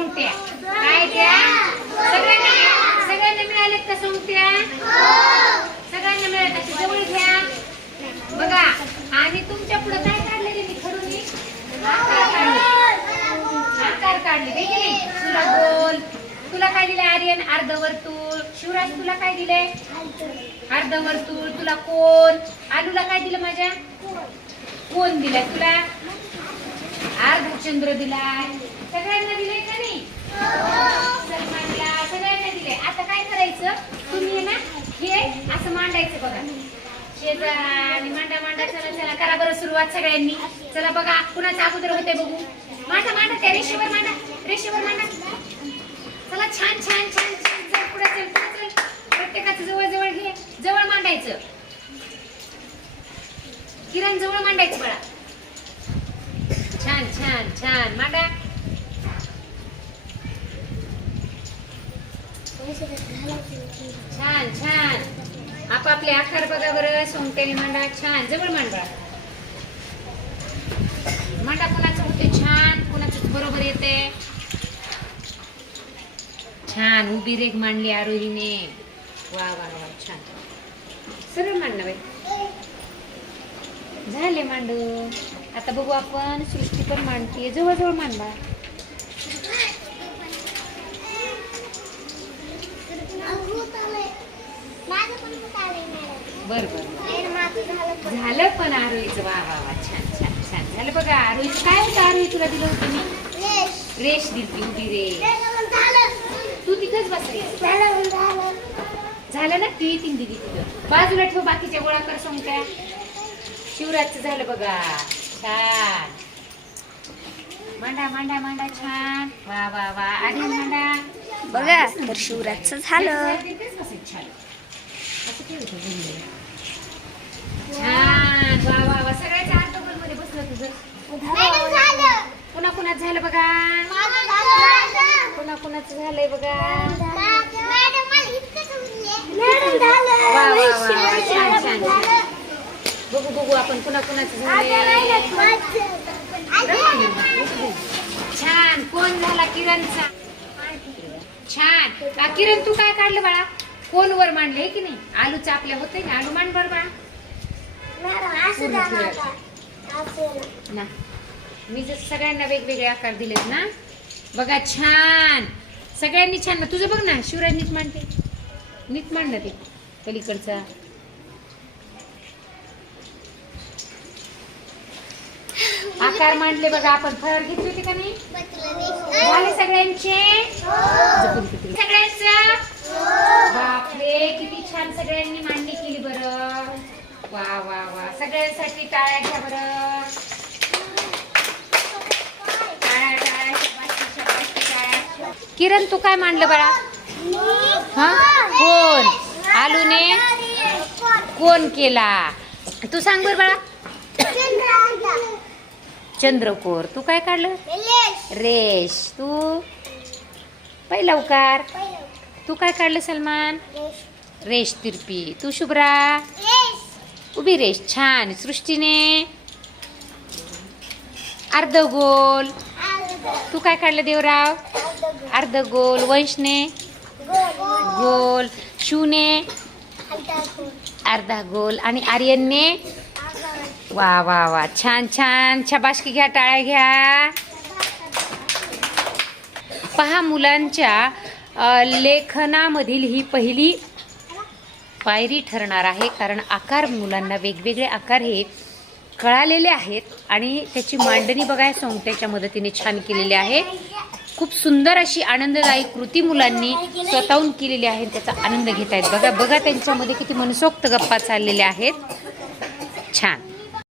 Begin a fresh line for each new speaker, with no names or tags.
सोंगट्या काय त्या? सगळ्यांना सगळ्यांना मिळाल्यात का सोंगट्या सगळ्यांना मिळाले का जवळ घ्या. बघा आणि तुमच्यापुढे काय काढले रे मी खडून आकार काढले आकार तुला गोल. तुला काय दिलं आर्यन? अर्धवर्तुळ. शिवराज तुला काय दिलंय? अर्धवर्तुळ. तुला कोण? आलूला काय दिलं माझ्या? कोण दिलाय तुला? अर्धचंद्र दिलाय. सगळ्यांना दिले का नाही? सन्मानला सगळ्यांना दिले आता काय करायचं? तुम्ही ना हे असं मांडायचं बघा. शेजारी मांडा मांडा चला चला करा बरं सुरुवात सगळ्यांनी. चला बघा कुणाच्या अगोदर होते बघू. मांडा मांडा त्या रेषेवर मांडा रेषेवर मांडा. चला छान छान छान छान चल पुढे चल पुढे चल. प्रत्येकाचं जवळ जवळ घे जवळ मांडायचं. किरण जवळ मांडायचं बळा. छान छान छान. मांडा. छान छान. आपापले आकार बघा बरं सोंगट्याने मांडा छान. जवळ मांडा. मांडा कुणाचं होते? छान. कुणाचं बरोबर येते. छान. उभी रेग मांडली आरोहीने. वा वा वा छान. सरळ मांडणं बाई. झाले मांडू. आता बघू आपण सृष्टी पण मांडते जवळजवळ मांडा बर बर झालं पण आरोहीचं वा वा वा छान छान छान. झालं बघा आरोहीचं काय होतं? आरोही तुला दिलं होतं मी रेश. दिली उभी रेश तू तिथंच बसायचं झालं ना? ती तीन दिदी तिथं. बाजूला ठेव बाकीच्या गोळा कर सोंगट्या शिवराजचं झालं बघा. छान. मांडा मांडा मांडा छान. वा वा वा. आणि मांडा.
बघा तर शिवराजचं झालं.
छान. छान वा वा वा. सगळ्याच्या आर्टोबलमध्ये बसलं तुझं. कुणाच झालं बघा? पुन्हा कुणाचं झालंय बघा? बघू बघू आपण पुन्हा कुणाचं झालंय. छान. कोण झाला किरणचा? छान. किरण तू काय काढलं बाळा? कोण वर मांडले की नाही? आलू चापल्या होते ना? आलू मांड बर बाळा. ना मी जर सगळ्यांना वेगवेगळे आकार दिलेत ना बघा छान. सगळ्यांनी छान तुझं बघ ना शिवराज नीट मांडते. नीट मांड ना ते पलीकडचा. आकार मांडले बघा आपण. फळ घेतली होती का नाही? झाले सगळ्यांचे. सगळ्यांचं बापरे किती छान सगळ्यांनी मांडणी केली बरं वा वा वा सगळ्यांसाठी टाळ्या घ्या बरं टाळ्या टाळ्या टाळ्या. किरण तू काय मांडलं बाळा? हा? कोण? आलूने? कोण केला? तू सांग बर बाळा. चंद्रकोर. तू काय काढलं? रेश. तू? पहिला उकार. तू काय काढलं सलमान? रेश तिरपी. तू शुभ्रा? उभी रेश छान. सृष्टीने अर्ध गोल तू काय काढलं देवराव? अर्ध गोल वंशने गोल. शिवने अर्धा गोल. आणि आर्यनने वा वा वा. छान छान. छबाशकी घ्या टाळ्या घ्या. पहा मुलांच्या लेखनामधील ही पहिली पायरी ठरणार आहे कारण आकार मुलांना वेगवेगळे आकार हे कळालेले आहेत आणि त्याची मांडणी बघा सोंगट्याच्या मदतीने छान केलेली आहे. खूप सुंदर अशी आनंददायी कृती मुलांनी स्वतःहून केलेली आहे त्याचा आनंद घेत आहेत. बघा बघा त्यांच्यामध्ये किती मनसोक्त गप्पा चाललेल्या आहेत. छान.